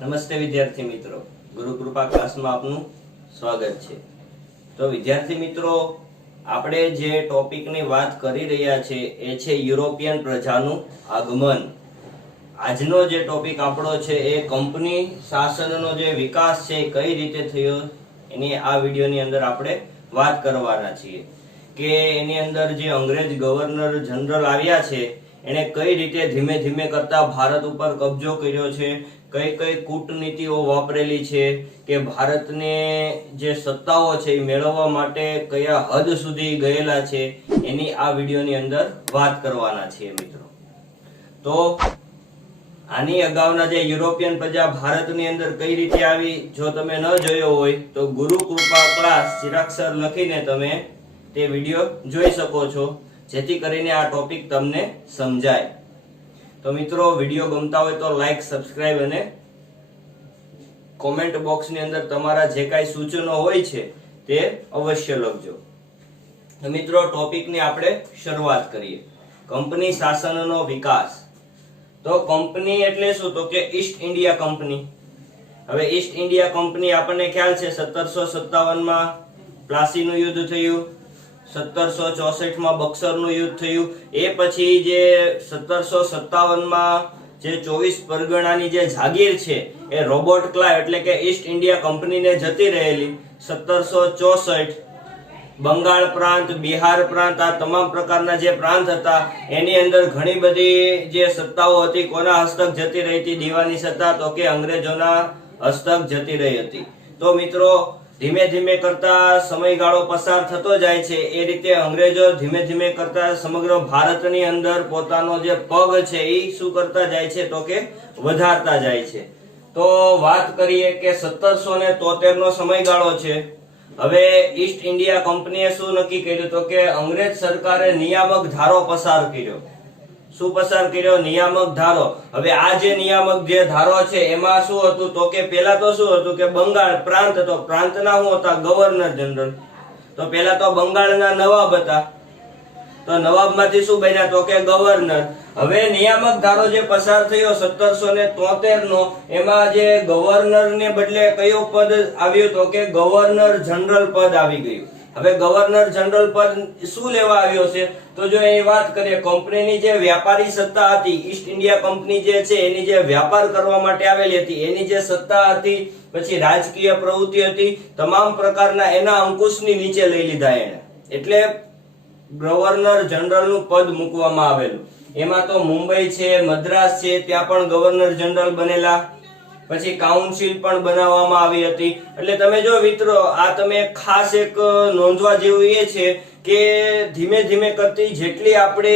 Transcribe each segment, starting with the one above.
નમસ્તે વિદ્યાર્થી મિત્રો, ગુરુકૃપા ક્લાસમાં આપનું સ્વાગત છે। તો વિદ્યાર્થી મિત્રો, આપણે જે ટોપિકની વાત કરી રહ્યા છે એ છે યુરોપિયન પ્રજાનું આગમન। આજનો જે ટોપિક આપણો છે એ કંપની શાસનનો જે વિકાસ છે કઈ રીતે થયો એની આ વિડિયોની અંદર આપણે વાત કરવાના છીએ કે એની અંદર જે અંગ્રેજ ગવર્નર જનરલ આવ્યા છે એને કઈ રીતે ધીમે ધીમે કરતા ભારત ઉપર કબજો કર્યો છે, કઈ કઈ કૂટનીતિઓ વાપરેલી છે કે ભારતને જે સત્તાઓ છે એ મેળવવા માટે કયા હદ સુધી ગયેલા છે એની આ વિડિયોની અંદર વાત કરવાના છીએ મિત્રો। તો આની અગાઉના જે યુરોપિયન પ્રજા ભારતની અંદર કઈ રીતે આવી, જો તમે ન જોયો હોય તો ગુરુકૃપા ક્લાસ ચિરાગ સર લખીને તમે તે વિડિયો જોઈ શકો છો, જેથી કરીને આ ટોપિક તમને સમજાય। તો મિત્રો, વિડિયો ગમતા હોય તો લાઈક, સબસ્ક્રાઇબ અને કોમેન્ટ બોક્સની અંદર તમારા જે કાંઈ સૂચનો હોય છે તે અવશ્ય લખજો। તો મિત્રો, ટોપિકની આપણે શરૂઆત કરીએ। કંપની શાસનનો વિકાસ। તો કંપની એટલે શું? તો કે ઈસ્ટ ઇન્ડિયા કંપની। હવે ઈસ્ટ ઇન્ડિયા કંપની આપણને ખ્યાલ છે 1757 માં પ્લાસીનું યુદ્ધ થયું, 1764 માં બક્સરનું યુદ્ધ થયું, એ પછી જે 1757 માં જે 24 પરગણાની જે જાગીર છે એ રોબર્ટ ક્લાઇવ એટલે કે ઈસ્ટ ઇન્ડિયા કંપનીને જતી રહેલી। 1764 બંગાળ પ્રાંત, બિહાર પ્રાંત, આ તમામ પ્રકારના જે પ્રાંત હતા એની અંદર ઘણી બધી જે સત્તાઓ હતી કોના હસ્તક જતી રહી હતી? દીવાની સત્તા, તો કે અંગ્રેજોના હસ્તક જતી રહી હતી। તો મિત્રો, ધીમે ધીમે કરતા સમયગાળો પસાર થતો જાય છે એ રીતે અંગ્રેજો ધીમે ધીમે કરતા સમગ્ર ભારતની અંદર પોતાનો જે પગ છે એ શું કરતા જાય છે? તો કે વધારતા જાય છે। તો વાત કરીએ કે 1773 નો સમયગાળો છે। હવે ઈસ્ટ ઇન્ડિયા કંપનીએ શું નક્કી કર્યું? તો કે અંગ્રેજ સરકારે નિયામક ધારો પસાર કર્યો। શું પસાર કર્યો? નિયામક ધારો। હવે આ જે નિયામક જે ધારો છે એમાં શું હતું? તો કે પેલા તો શું હતું કે બંગાળ પ્રાંત હતો, પ્રાંતના શું હતા? Governor general. તો પેલા તો બંગાળના નવાબ હતા, તો નવાબમાંથી શું બન્યા? તો કે ગવર્નર। હવે નિયામક ધારો જે પસાર થયો 1773 નો, એમાં જે ગવર્નર ને બદલે કયો પદ આવ્યું? તો કે ગવર્નર જનરલ પદ આવી ગયું। હવે ગવર્નર જનરલ પદ શું લેવા આવ્યો છે? તો જો એ વાત કરીએ, કંપનીની જે વ્યાપારી સત્તા હતી, ઈસ્ટ ઇન્ડિયા કંપની જે છે એની જે વ્યાપાર કરવા માટે આવેલી હતી એની જે સત્તા હતી, પછી રાજકીય પ્રવૃત્તિ હતી, તમામ પ્રકારના એના અંકુશની નીચે લઈ લીધા એને, એટલે ગવર્નર જનરલ નું પદ મૂકવામાં આવેલું। એમાં તો મુંબઈ છે, મદ્રાસ છે, ત્યાં પણ ગવર્નર જનરલ બનેલા, પછી કાઉન્સિલ પણ બનાવવામાં આવી હતી। એટલે તમે જો મિત્રો, આ તમે ખાસ એક નોંધવા જેવું એ છે કે ધીમે ધીમે કરતી જેટલી આપણે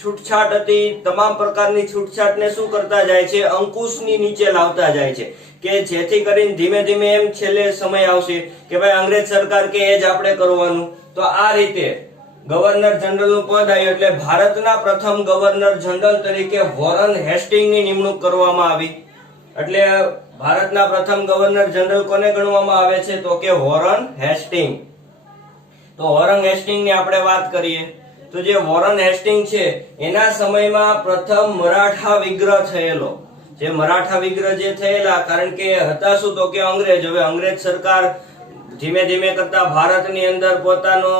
છૂટછાટ હતી, તમામ પ્રકારની છૂટછાટને શું કરતા જાય છે? અંકુશની નીચે લાવતા જાય છે, કે જેથી કરીને ધીમે ધીમે એમ છેલ્લે સમય આવશે કે ભાઈ અંગ્રેજ સરકાર કે એ જ આપણે કરવાનું। તો આ રીતે ગવર્નર જનરલ નું પદ આવ્યું, એટલે ભારતના પ્રથમ ગવર્નર જનરલ તરીકે વોરન હેસ્ટિંગની નિમણૂક કરવામાં આવી। એટલે ભારતના પ્રથમ ગવર્નર જનરલ કોને ગણવામાં આવે છે? તો કે વોરન હેસ્ટિંગ। તો વોરન હેસ્ટિંગ ની આપણે વાત કરીએ તો જે વોરન હેસ્ટિંગ છે એના સમયમાં પ્રથમ મરાઠા વિગ્રહ થયેલો। જે મરાઠા વિગ્રહ જે થયેલા, કારણ કે હતા શું? તો કે અંગ્રેજ। હવે અંગ્રેજ સરકાર ધીમે ધીમે કરતા ભારતની અંદર પોતાનો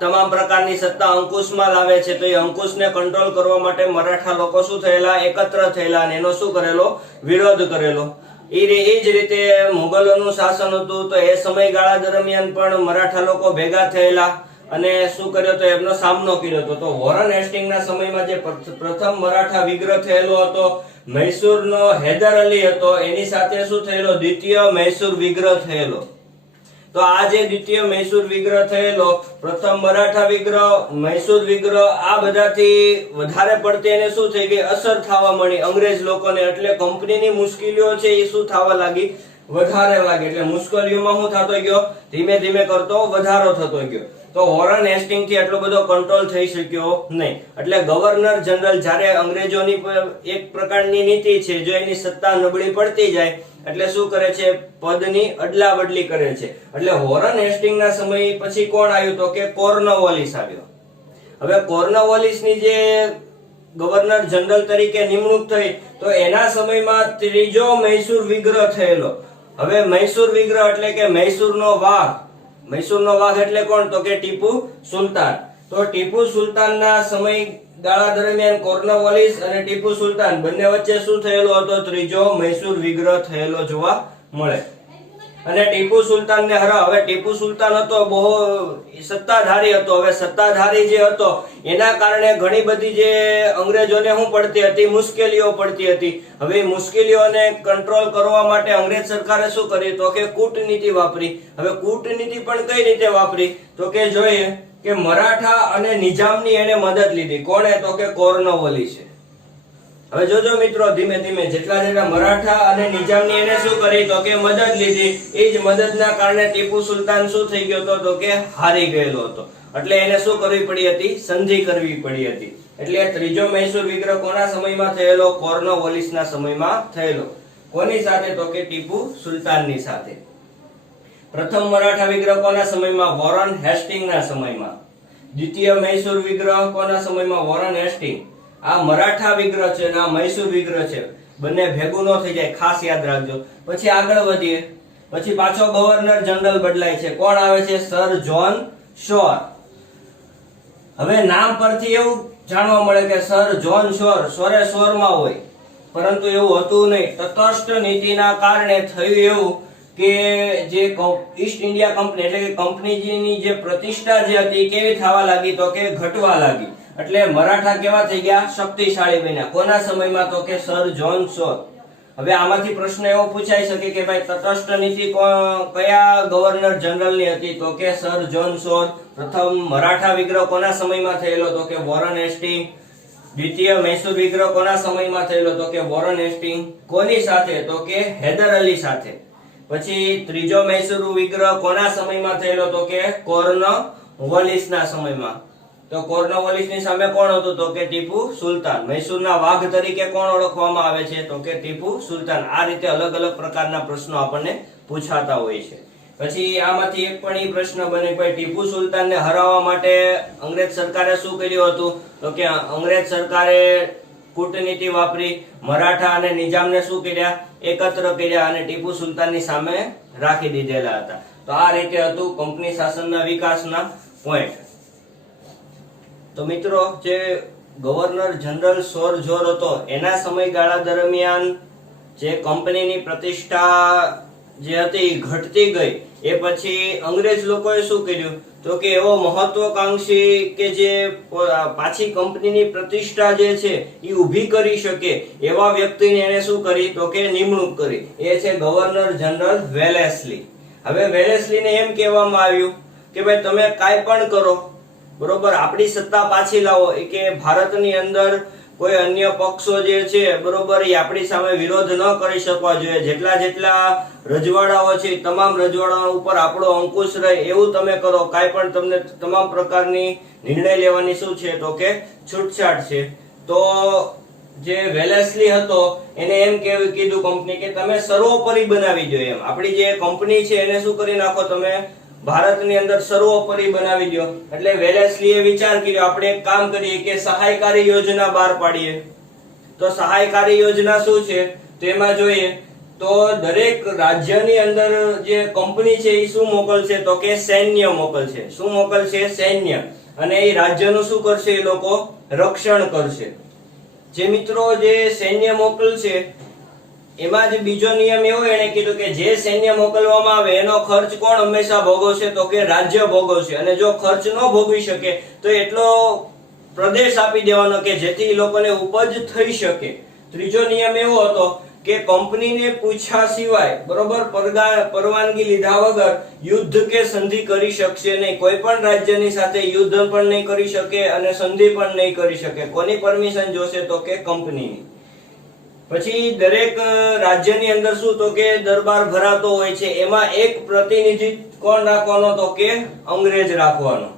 તમામ પ્રકારની સત્તા અંકુશમાં લાવે છે, તો એ અંકુશને કંટ્રોલ કરવા માટે મરાઠા લોકો શું થયેલા? એકત્ર થયેલા અને એનો શું કરેલો? વિરોધ કરેલો। એ જ રીતે મુગલોનું શાસન હતું, તો એ સમયગાળા દરમિયાન પણ મરાઠા લોકો ભેગા થયેલા અને શું કર્યો? તો એમનો સામનો કર્યો હતો। તો વોરન હેસ્ટિંગના સમયમાં જે પ્રથમ મરાઠા વિગ્રહ થયેલો હતો, મૈસૂરનો હૈદર અલી હતો, એની સાથે શું થયેલો? દ્વિતીય મૈસૂર વિગ્રહ થયેલો। તો આ જે દ્વિતીય મૈસૂર વિગ્રહ થયેલો, પ્રથમ મરાઠા વિગ્રહ, મૈસૂર વિગ્રહ, આ બધાથી વધારે પડતી એને શું થઈ ગઈ? અસર થવા મળી અંગ્રેજ લોકોને। એટલે કંપનીની મુશ્કેલીઓ છે એ શું થવા લાગી? વધારે લાગી। એટલે મુશ્કેલીઓમાં શું થતો ગયો? ધીમે ધીમે કરતો વધારો થતો ગયો। તો વોરન હેસ્ટિંગ થી એટલો બધો કંટ્રોલ થઈ શક્યો નહીં। એટલે ગવર્નર જનરલ જ્યારે અંગ્રેજોની એક પ્રકારની નીતિ છે, જો એની સત્તા નબળી પડતી જાય એટલે શું કરે છે? પદની અદલા બદલી કરે છે। એટલે વોરન હેસ્ટિંગ ના સમય પછી કોણ આવ્યું? તો કે કોર્નવાલિસ આવ્યો। હવે કોર્નવાલિસ ની જે ગવર્નર જનરલ તરીકે નિમણૂક થઈ તો એના સમયમાં ત્રીજો મૈસૂર વિગ્રહ થયેલો. હવે મૈસૂર વિગ્રહ એટલે કે મૈસૂરનો વાઘ. મૈસૂરનો વાઘ એટલે કોણ? તો કે ટીપુ સુલતાન. તો ટીપુ સુલતાનના સમયગાળા દરમિયાન કોર્નવાલિસ અને ટીપુ સુલતાન બંને વચ્ચે શું થયેલો હતો? ત્રીજો મૈસૂર વિગ્રહ થયેલો જોવા મળે. અને ટીપુ સુલતાનને હવે ટીપુ સુલતાન હતો બહુ સત્તાધારી હતો. હવે સત્તાધારી જે હતો એના કારણે ઘણી બધી જે અંગ્રેજોને શું પડતી હતી? મુશ્કેલીઓ પડતી હતી. હવે મુશ્કેલીઓને કંટ્રોલ કરવા માટે અંગ્રેજ સરકારે શું કર્યું? તો કે કૂટનીતિ વાપરી. હવે કૂટનીતિ પણ કઈ રીતે વાપરી? તો કે જોઈએ કે મરાઠા અને નિજામની એને મદદ લીધી. કોણે? તો કે કોર્નવાલિસે. હવે જોજો મિત્રો, ધીમે ધીમે જેટલા મરાઠા અને નિજામની એને શું કરી? તો કે મદદ લીધી. એ જ મદદના કારણે ટીપુ સુલતાન શું થઈ ગયો હતો? તો કે હારી ગયેલો હતો. એટલે એને શું કરવી પડી હતી? સંધિ કરવી પડી હતી. એટલે ત્રીજો મૈસૂર વિગ્રહ કોના સમયમાં થયેલો? કોર્નવાલિસના સમયમાં થયેલો. કોની સાથે? તો કે ટીપુ સુલતાનની સાથે. પ્રથમ મરાઠા વિગ્રહ કોના સમયમાં? વોરન હેસ્ટિંગના સમયમાં. દ્વિતીય મૈસૂર વિગ્રહ કોના સમયમાં? Warren Hastings. આ મરાઠા વિગ્રહ છે અને આ મૈસૂર વિગ્રહ છે, બંને ભેગું ન થઈ જાય, ખાસ યાદ રાખજો. પછી આગળ વધીએ. પછી પાછો ગવર્નર જનરલ બદલાય છે. કોણ આવે છે? સર જ્હોન શોર. હવે નામ પરથી એવું જાણવા મળે કે સર જ્હોન શોર શોરમાં હોય, પરંતુ એવું હતું નહીં. તટસ્થ નીતિના કારણે થયું એવું કે જે ઈસ્ટ ઇન્ડિયા કંપની એટલે કે કંપનીની જે પ્રતિષ્ઠા જે હતી કેવી થવા લાગી? તો કે ઘટવા લાગી. એટલે મરાઠા કેવા થઈ ગયા? શક્તિશાળી બન્યા. કોના સમયમાં? તો કે સર જ્હોન શોર. હવે આમાંથી પ્રશ્ન એવો પૂછાઈ શકે કે ભાઈ તટસ્થ નીતિ કયા ગવર્નર જનરલની હતી? તો કે સર જ્હોન શોર. પ્રથમ મરાઠા વિગ્રહ કોના સમયમાં થયેલો? તો કે વોરન હેસ્ટિંગ. દ્વિતીય મૈસૂર વિગ્રહ કોના સમયમાં થયેલો? તો કે વોરન હેસ્ટિંગ. કોની સાથે? તો કે હૈદર અલી સાથે. પછી ત્રીજો મૈસૂર વિગ્રહ કોના સમયમાં થયેલો? તો કે કોર્નવાલિસના સમયમાં. તો કોર્નવાલિસની સામે કોણ હતું? તો કે ટીપુ સુલતાન. મૈસૂરના વાઘ તરીકે કોણ ઓળખવામાં આવે છે? તો કે ટીપુ સુલતાન. આ રીતે અલગ અલગ પ્રકારના પ્રશ્નો આપણને પૂછાતા હોય છે. પછી આમાંથી એક પણ એ પ્રશ્ન બને કે ટીપુ સુલતાનને હરાવવા માટે અંગ્રેજ સરકારે શું કર્યું હતું? તો કે અંગ્રેજ સરકારે કૂટનીતિ વાપરી, મરાઠા અને નિજામને શું કર્યા? એકત્ર કર્યા અને ટીપુ સુલતાનની સામે રાખી દીધેલા હતા. તો આ રીતે હતું કંપની શાસનના વિકાસના પોઈન્ટ. તો મિત્રો, જે ગવર્નર જનરલ સર જોર હતો એના સમયગાળા દરમિયાન જે કંપનીની પ્રતિષ્ઠા જે હતી ઘટતી ગઈ. એ પછી અંગ્રેજ લોકોએ શું કર્યું? તો કે એવો મહત્વકાંક્ષી કે જે પાછી કંપનીની પ્રતિષ્ઠા જે છે એ ઊભી કરી શકે એવા વ્યક્તિને એને શું કરી? તો કે નિમણૂક કરી. એ છે ગવર્નર જનરલ વેલેસ્લી. હવે વેલેસ્લીને એમ કહેવામાં આવ્યું કે ભાઈ તમે કાંઈ પણ કરો, બરોબર, આપણી સત્તા પાછી લાવો. કે ભારતની અંદર કોઈ અન્ય પક્ષો જે છે, બરોબર, એ આપણી સામે વિરોધ ન કરી શકવા જોઈએ. જેટલા રજવાડાઓ છે તમામ રજવાડાઓ ઉપર આપણો અંકુશ રહે એવું તમે કરો. કાંઈ પણ તમને તમામ પ્રકારની નિર્ણય લેવાની શું છે? તો કે છૂટછાટ છે. તો જે વેલેસ્લી હતો એને એમ કીધું કંપની કે તમે સર્વોપરી બનાવી દો. એમ આપણી જે કંપની છે એને શું કરી નાખો? તમે ભારતની અંદર સર્વોપરી બનાવી દો. એટલે વેલેસ્લીએ વિચાર કર્યો આપણે એક કામ કરીએ કે સહાયકારી યોજના બહાર પાડીએ. તો સહાયકારી યોજના શું છે? તો એમાં જોઈએ તો દરેક રાજ્યની અંદર જે કંપની છે એ શું મોકલશે? તો કે સૈન્ય મોકલશે. શું મોકલશે? સૈન્ય. અને એ રાજ્યનું શું કરશે? એ લોકો રક્ષણ કરશે. જે મિત્રો જે સૈન્ય મોકલશે એમાં જ બીજો નિયમ એવો એને કીધું કે જે સૈન્ય મોકલવામાં આવે એનો ખર્ચ કોણ હંમેશા ભોગવશે? તો કે રાજ્ય ભોગવશે. અને જો ખર્ચ ન ભોગવી શકે તો એટલો પ્રદેશ આપી દેવાનો કે જેથી લોકોને ઉપજ થઈ શકે. ત્રીજો નિયમ એવો હતો કે કંપનીને પૂછ્યા સિવાય, બરોબર, પરવાનગી લીધા વગર યુદ્ધ કે સંધિ કરી શકશે નહીં. કોઈ પણ રાજ્યની સાથે યુદ્ધ પણ નહીં કરી શકે અને સંધિ પણ નહીં કરી શકે. કોની પરમિશન જોશે? તો કે કંપનીની. પછી દરેક રાજ્યની અંદર શું? તો કે દરબાર ભરાતો હોય છે. એમાં એક પ્રતિનિધિ કોણ રાખવાનો? તો કે અંગ્રેજ રાખવાનો,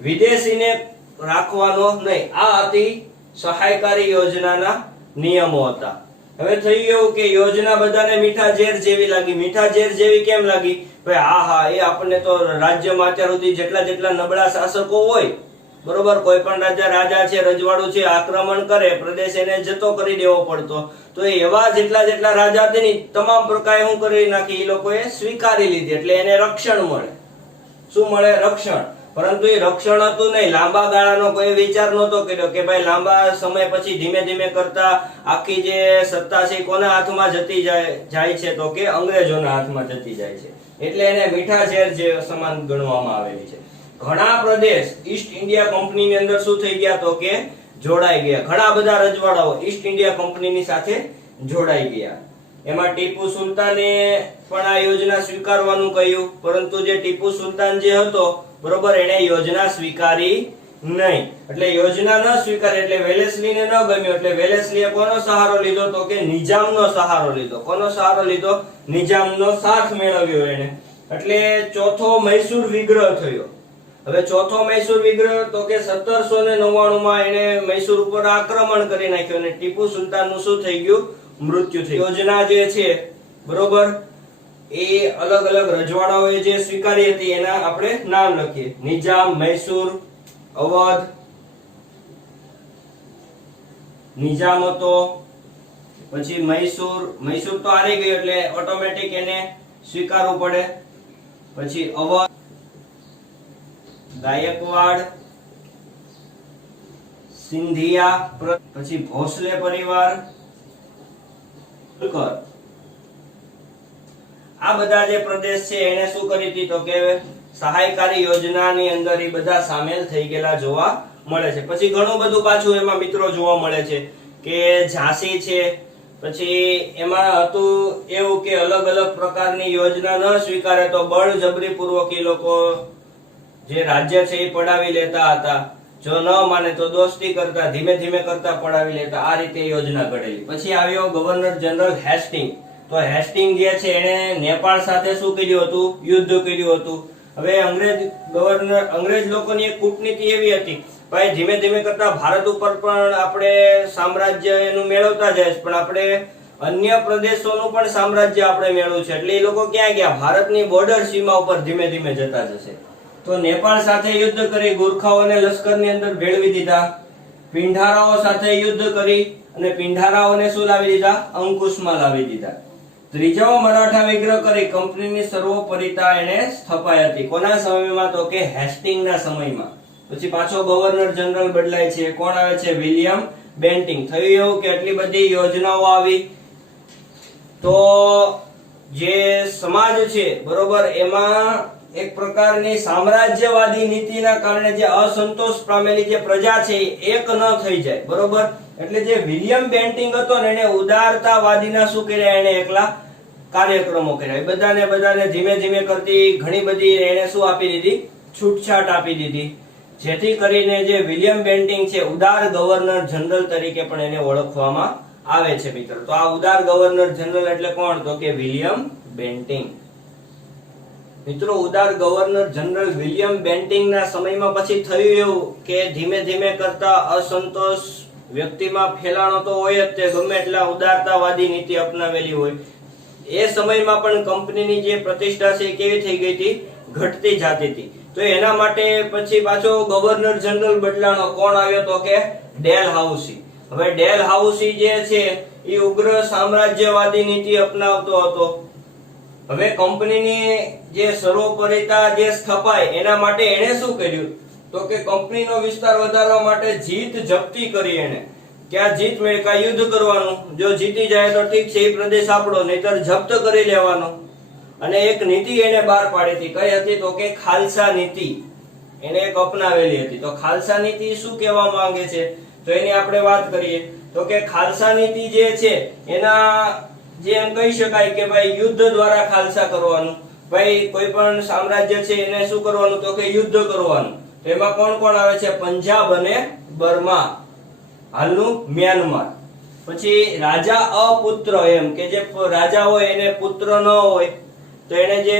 વિદેશીને રાખવાનો નહીં. આ હતી સહાયકારી યોજનાના નિયમો હતા. હવે થઈ ગયું કે યોજના બધાને મીઠા ઝેર જેવી લાગી. મીઠા ઝેર જેવી કેમ લાગી? ભાઈ હા, એ આપણને તો રાજ્યમાં અત્યાર સુધી જેટલા નબળા શાસકો હોય બરોબર, કોઈ પણ રાજા છે, રજવાડું છે, આક્રમણ કરે, પ્રદેશ એને જતો કરી દેવો પડતો, તો એવા જેટલા રાજા હતા ને તમામ પ્રકારે શું કરી નાખી, એ લોકોએ સ્વીકારી લીધી, એટલે એને રક્ષણ મળે. શું મળે? રક્ષણ. પરંતુ એ રક્ષણ હતું નહીં, લાંબા ગાળાનો કોઈ વિચાર નહોતો કર્યો કે ભાઈ લાંબા સમય પછી ધીમે ધીમે કરતા આખી જે સત્તા છે કોના હાથમાં જતી જાય છે, તો કે અંગ્રેજોના હાથમાં જતી જાય છે. એટલે એને મીઠા ઝેર જે સમાન ગણવામાં આવેલી છે. ઘણા પ્રદેશ ઈસ્ટ ઇન્ડિયા કંપનીની અંદર શું થઈ ગયા, તો કે જોડાઈ ગયા. ઘણા બધા રજવાડાઓ ઈસ્ટ ઇન્ડિયા કંપનીની સાથે જોડાઈ ગયા. એમાં ટીપુ સુલતાને પણ આ યોજના સ્વીકારવાનું કહ્યું, પરંતુ જે ટીપુ સુલતાન જે હતો, બરોબર, એને યોજના સ્વીકારી નહીં. એટલે યોજના ન સ્વીકારી એટલે વેલેસ્લીને ન ગમ્યું, એટલે વેલેસ્લીએ કોનો સહારો લીધો, તો કે નિજામનો સહારો લીધો. કોનો સહારો લીધો? નિજામનો સાથ મેળવ્યો એને. એટલે ચોથો મૈસૂર વિગ્રહ થયો. હવે ચોથો મૈસૂર વિગ્રહ તો કે 1799 માં એને મૈસૂર ઉપર આક્રમણ કરી નાખ્યું અને ટીપુ સુલતાનનું શું થઈ ગયું? મૃત્યુ થયું. યોજના જે છે, બરોબર, એ અલગ અલગ રજવાડાઓએ જે સ્વીકારી હતી એના આપણે નામ લખીએ. નિજામ, મૈસૂર, અવધ. નિજામ હતો, પછી મૈસૂર તો હારી ગયું એટલે ઓટોમેટિક એને સ્વીકારવું પડે. પછી અવધ, ગાયકવાડ, સિંધિયા, પછી ભોસલે પરિવાર, આ બધા જે પ્રદેશ છે એને શું કરી હતી, તો કે સહાયકારી યોજનાની અંદર એ બધા સામેલ થઈ ગયેલા જોવા મળે છે. પછી ઘણું બધું પાછું એમાં મિત્રો જોવા મળે છે કે ઝાંસી છે, પછી એમાં હતું એવું કે અલગ અલગ પ્રકારની યોજના ન સ્વીકારે તો બળજબરી પૂર્વક એ લોકો જે રાજ્ય છે એ પડાવી લેતા હતા. જો ન માને તો દોસ્તી કરતા, ધીમે ધીમે કરતા પડાવી લેતા. આ રીતે યોજના ઘડેલી. પછી આવ્યો ગવર્નર જનરલ હેસ્ટિંગ. તો હેસ્ટિંગ જે છે એને નેપાળ સાથે શું કર્યું હતું? યુદ્ધ કર્યું હતું. હવે અંગ્રેજ લોકોની એક કૂટનીતિ એવી હતી, ભાઈ ધીમે ધીમે કરતા ભારત ઉપર પણ આપણે સામ્રાજ્ય એનું મેળવતા જાય, પણ આપણે અન્ય પ્રદેશોનું પણ સામ્રાજ્ય આપણે મેળવ્યું છે. એટલે એ લોકો ક્યાં ગયા? ભારતની બોર્ડર સીમા ઉપર ધીમે ધીમે જતા જશે. તો નેપાળ સાથે યુદ્ધ કરી ગુરખાઓને લશ્કરની અંદર ભેળવી દીધા. પિંઢારાઓ સાથે યુદ્ધ કરી અને પિંઢારાઓને શું લાવી દીધા? અંકુશમાં લાવી દીધા. ત્રીજો મરાઠા વિગ્રહ કરી કંપનીની સર્વોપરિતા એને સ્થપાઈ હતી. કોના સમયમાં? તો કે હેસ્ટિંગના સમયમાં. પછી પાછો ગવર્નર જનરલ બદલાય છે. કોણ આવે છે? William Bentinck. થયું એવું કે આટલી બધી યોજનાઓ આવી તો જે સમાજ છે, બરોબર, એમાં એક પ્રકારની સામ્રાજ્યવાદી નીતિના કારણે જે અસંતોષ પામેલી જે પ્રજા છે એક ન થઈ જાય, બરોબર. એટલે જે વિલિયમ બેન્ટિંગ હતો ને એને ઉદારતાવાદીના શું કર્યા? એને એકલા કાર્યક્રમો કર્યા. બધાને ધીમે ધીમે કરતી ઘણી બધી એને શું આપી દીધી? છૂટછાટ આપી દીધી. જેથી કરીને જે વિલિયમ બેન્ટિંગ છે ઉદાર ગવર્નર જનરલ તરીકે પણ એને ઓળખવામાં આવે છે મિત્રો. તો આ ઉદાર ગવર્નર જનરલ એટલે કોણ? તો કે વિલિયમ બેન્ટિંગ. મિત્રો ઉદાર ગવર્નર જનરલ વિલિયમ બેન્ટિંગના સમયમાં પછી થયું એવું કે ધીમે ધીમે કરતા અસંતોષ વ્યક્તિમાં ફેલાણો તો હોય જ, તે ગમે એટલા ઉદારતાવાદી નીતિ અપનાવેલી હોય. એ સમયમાં પણ કંપનીની જે પ્રતિષ્ઠા છે કેવી થઈ ગઈ હતી? ઘટતી જતી હતી. તો એના માટે પછી પાછો ગવર્નર જનરલ બદલાણો. કોણ આવ્યો? તો કે ડેલહાઉસી. હવે ડેલહાઉસી જે છે એ ઉગ્ર સામ્રાજ્યવાદી નીતિ અપનાવતો હતો. હવે કંપનીની જે સર્વોપરિતા જે સ્થપાય એના માટે એને શું કર્યું? તો કે કંપનીનો વિસ્તાર વધારવા માટે જીત જપ્તી કરી. એને ક્યાં જીત મેળવી? કા યુદ્ધ કરવાનું. જો જીતી જાય તો ઠીક છે, એ પ્રદેશ આપણો, નહીતર જપ્ત કરી લેવાનો. અને એક નીતિ એને બહાર પાડી હતી. કઈ હતી? તો કે ખાલસા નીતિ એને એક અપનાવેલી હતી. તો ખાલસા નીતિ શું કહેવા માંગે છે તો એની આપણે વાત કરીએ તો કે ખાલસા નીતિ જે છે એના જે એમ કહી શકાય કે ભાઈ યુદ્ધ દ્વારા ખાલસા કરવાનું. ભાઈ કોઈ પણ સામ્રાજ્ય છે એને શું કરવાનું? તો કે યુદ્ધ કરવાનું. તો એમાં કોણ કોણ આવે છે? પંજાબ અને બર્મા, હાલનું મ્યાનમાર. પછી રાજા અપુત્ર, એમ કે જે રાજા હોય એને પુત્ર ન હોય તો એને જે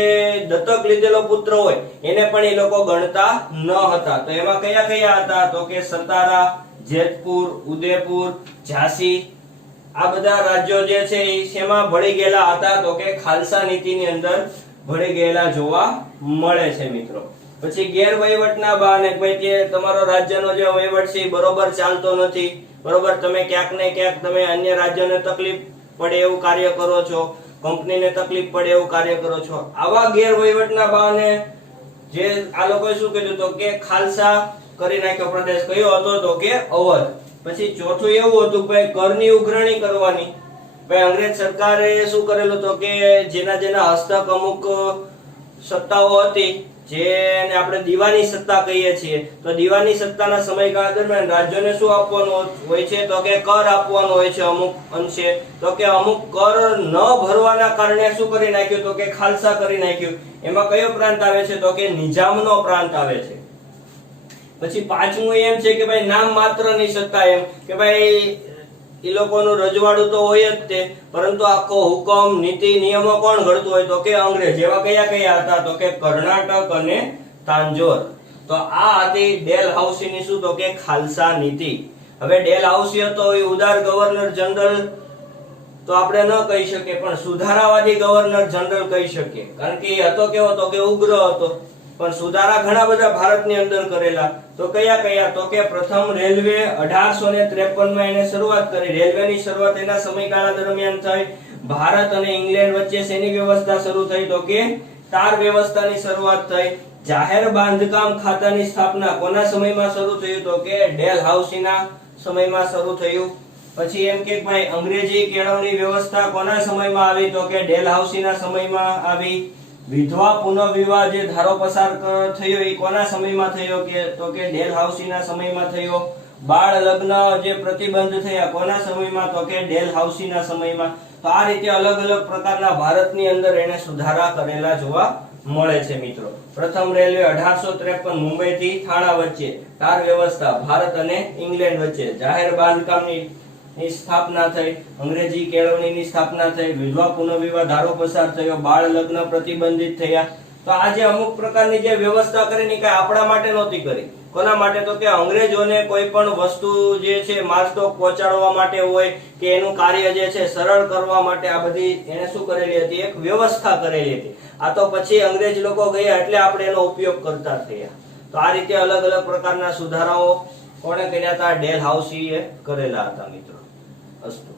દત્તક લીધેલો પુત્ર હોય એને પણ એ લોકો ગણતા ન હતા. તો એમાં કયા કયા હતા? તો કે સતારા, જેતપુર, ઉદયપુર, ઝાંસી. આ બધા રાજ્યો જે છે એ શેમાં ભળી ગયેલા હતા? તો કે ખાલસા નીતિની અંદર ભળી ગયેલા જોવા મળે છે મિત્રો. પછી ગેરવહીવટના બહાને ભાઈ કે તમારો રાજ્યનો જે વહીવટ છે એ બરોબર ચાલતો નથી, બરોબર, તમે ક્યાંક ને ક્યાંક તમે અન્ય રાજ્યને તકલીફ પડે એવું કાર્ય કરો છો, કંપનીને તકલીફ પડે એવું કાર્ય કરો છો. આવા ગેરવહીવટના બહાને જે આ લોકોએ શું કીધું તો કે ખાલસા કરી નાખ્યો પ્રદેશ. કયો હતો તો કે અવધ. પછી ચોથું એવું હતું ભાઈ કરની ઉઘરાણી કરવાની. ભાઈ અંગ્રેજ સરકારે શું કરેલું તો કે જેના હસ્તક અમુક સત્તાઓ હતી, જેને આપણે દીવાની સત્તા કહીએ છીએ, તો દીવાની સત્તાના સમયગાળા દરમિયાન રાજ્યોને શું આપવાનું હોય છે તો કે કર આપવાનો હોય છે અમુક અંશે. તો કે અમુક કર ન ભરવાના કારણે શું કરી નાખ્યું તો કે ખાલસા કરી નાખ્યું. એમાં કયો પ્રાંત આવે છે તો કે નિજામનો પ્રાંત આવે છે. પછી પાંચમું એમ છે કે ભાઈ નામ માત્રની સત્તા, એમ કે ભાઈ એ લોકોનું રજવાડું તો હોય જ તે, પરંતુ આખો હુકમ નીતિ નિયમો કોણ ઘડતું હોય તો કે અંગ્રેજ. એવા કયા કયા હતા તો કે કર્ણાટક અને તાંજોર. તો આ હતી ડેલહાઉસીની શું તો કે ખાલસા નીતિ. હવે ડેલહાઉસી હતો એ ઉદાર ગવર્નર જનરલ તો આપણે ન કહી શકીએ, પણ સુધારાવાદી ગવર્નર જનરલ કહી શકીએ, કારણ કે એ હતો કેવો તો કે ઉગ્ર હતો. પણ સુધારા ઘણા બધા ભારતની અંદર કરેલા. તો કયા કયા તો કે પ્રથમ રેલવે 1853 માં એને શરૂઆત કરી. રેલવેની શરૂઆત એના સમયગાળા દરમિયાન થઈ. ભારત અને ઇંગ્લેન્ડ વચ્ચે શેની વ્યવસ્થા શરૂ થઈ તો કે તાર વ્યવસ્થાની શરૂઆત થઈ. જાહેર બાંધકામ ખાતાની સ્થાપના કોના સમયમાં શરૂ થયું તો કે ડેલહાઉસીના સમયમાં શરૂ થયું. પછી એમ કે ભાઈ અંગ્રેજી કેળવણી વ્યવસ્થા કોના સમયમાં આવી તો કે ડેલહાઉસીના સમયમાં આવી. વિધવા પુનઃવિવાહ જે ધારો પસાર થયો એ કોના સમયમાં થયો કે તો કે ડેલહાઉસીના સમયમાં થયો. બાળ લગ્ન જે પ્રતિબંધ થયા કોના સમયમાં તો કે ડેલહાઉસીના સમયમાં. તો આ રીતે અલગ અલગ પ્રકારના ભારતની અંદર એને સુધારા કરેલા જોવા મળે છે મિત્રો. પ્રથમ રેલવે 1853 મુંબઈ થી થાણા વચ્ચે તાર વ્યવસ્થા ભારત અને ઇંગ્લેન્ડ વચ્ચે. જાહેર બાંધકામની સ્થાપના થઈ. અંગ્રેજી કેળવણીની સ્થાપના થઈ. વિધવા પુનઃવિવાહ ધારો પસાર થયો. બાળ લગ્ન પ્રતિબંધિત થયા. તો આ જે અમુક પ્રકારની જે વ્યવસ્થા કરીને કઈ આપણા માટે નહોતી કરી. કોના માટે તો કે અંગ્રેજોને કોઈ પણ વસ્તુ જે છે માલસ્ટોક પહોંચાડવા માટે હોય કે એનું કાર્ય જે છે સરળ કરવા માટે આ બધી એને શું કરેલી હતી એક વ્યવસ્થા કરેલી હતી. આ તો પછી અંગ્રેજ લોકો ગયા એટલે આપણે એનો ઉપયોગ કરતા થયા. તો આ રીતે અલગ અલગ પ્રકારના સુધારાઓ કોણે કર્યા હતા ડેલહાઉસીએ કરેલા હતા મિત્રો. અસ્તુ.